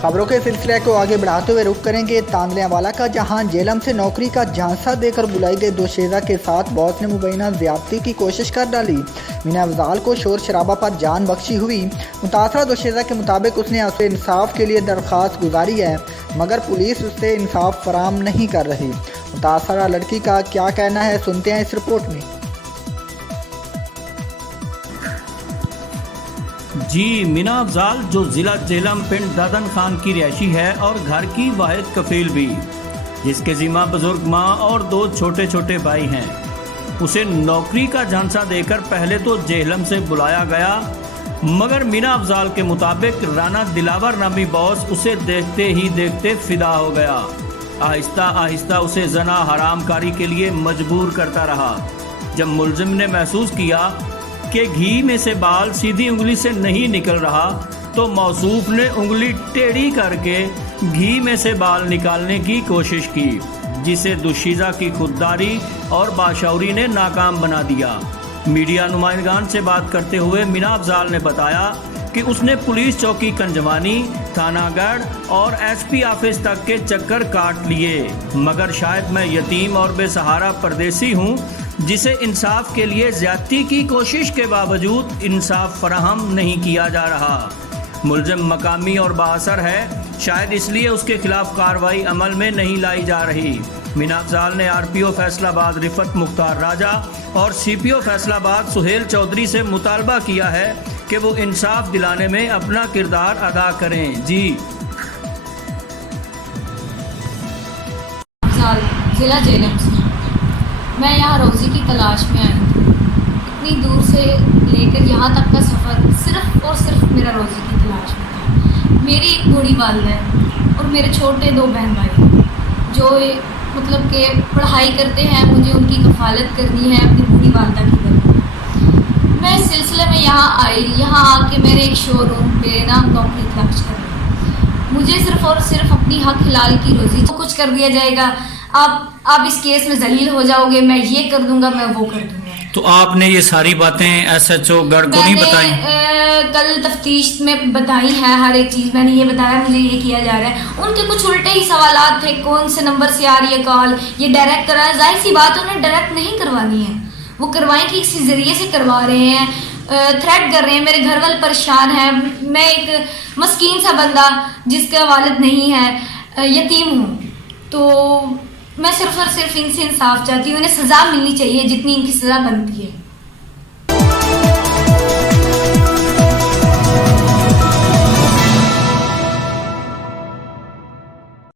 खबरों के सिलसिले को आगे बढ़ाते हुए रुख करेंगे तांदलियावाला का, जहां जेलम से नौकरी का झांसा देकर बुलाई गई दोशीज़ा के साथ बॉस ने मुबैना ज्यादती की कोशिश कर डाली। मीना अफजाल को शोर शराबा पर जान बख्शी हुई। मुतासरा दोशीज़ा के मुताबिक उसने उससे इंसाफ के लिए दरख्वास्त गुजारी है, मगर पुलिस उससे इंसाफ फराम नहीं कर रही। मुतासरा लड़की का क्या कहना है, सुनते हैं इस रिपोर्ट में। जी, मीना अफजाल जो ज़िला जेलम पिंड ददन खान की रिहायशी है और घर की वाहिद कफील भी, जिसके ज़िम्मा बुजुर्ग माँ और 2 छोटे छोटे भाई हैं, उसे नौकरी का झांसा देकर पहले तो जेहलम से बुलाया गया, मगर मीना अफजाल के मुताबिक राना दिलावर नामी बॉस उसे देखते ही देखते फिदा हो गया। आहिस्ता आहिस्ता उसे जना हरामकारी के लिए मजबूर करता रहा। जब मुलजिम ने महसूस किया कि घी में से बाल सीधी उंगली से नहीं निकल रहा, तो मौसूफ ने उंगली टेढ़ी करके घी में से बाल निकालने की कोशिश की, जिसे दोशीज़ा की खुददारी और बाशऊरी ने नाकाम बना दिया। मीडिया नुमाइंदगान से बात करते हुए मीना अफजाल ने बताया कि उसने पुलिस चौकी कंजवानी, थानागढ़ और एसपी ऑफिस तक के चक्कर काट लिए, मगर शायद मैं यतीम और बेसहारा परदेसी हूँ, जिसे इंसाफ के लिए ज्यादती की कोशिश के बावजूद इंसाफ फराहम नहीं किया जा रहा। मुलजिम मकामी और बाअसर है, शायद इसलिए उसके खिलाफ कार्रवाई अमल में नहीं लाई जा रही। मीना अफजाल ने आरपीओ फैसलाबाद रिफत मुख्तार राजा और सीपीओ फैसलाबाद सुहेल चौधरी से मुतालबा किया है कि वो इंसाफ दिलाने में अपना किरदार अदा करें। जी, जिला जेलम से मैं यहाँ रोज़ी की तलाश में आई थी। इतनी दूर से लेकर यहाँ तक का सफ़र सिर्फ़ और सिर्फ मेरा रोज़ी की तलाश में था। मेरी एक बूढ़ी वालिदा है और मेरे छोटे 2 बहन भाई, जो मतलब कि पढ़ाई करते हैं। मुझे उनकी कफ़ालत करनी है अपनी बूढ़ी वालिदा की तरफ। मैं इस सिलसिले में यहाँ आई। यहाँ आके मेरे एक शोरूम पे ना नौकरी तलाश कर रही। मुझे सिर्फ़ और सिर्फ अपनी हक हिलाल की रोज़ी तो कुछ कर दिया जाएगा। आप इस केस में जलील हो जाओगे, मैं ये कर दूंगा, मैं वो कर दूंगा। तो आपने ये सारी बातें एसएचओ गढ़ को नहीं बताई? कल तफ्तीश में बताई है हर एक चीज़। मैंने ये बताया मुझे ये किया जा रहा है। उनके कुछ उल्टे ही सवालात थे, कौन से नंबर से आ रही है कॉल, ये डायरेक्ट करा है। जाहिर सी बात उन्हें डायरेक्ट नहीं करवानी है, वो करवाएं कि किसी ज़रिए से करवा रहे हैं, थ्रेट कर रहे हैं। मेरे घर वाले परेशान हैं। मैं एक मस्कीन सा बंदा जिसका वालिद नहीं है, यतीम हूँ, तो मैं सिर्फ और सिर्फ इनसे इंसाफ चाहती हूँ। इन्हें सज़ा मिलनी चाहिए जितनी इनकी सज़ा बनती है।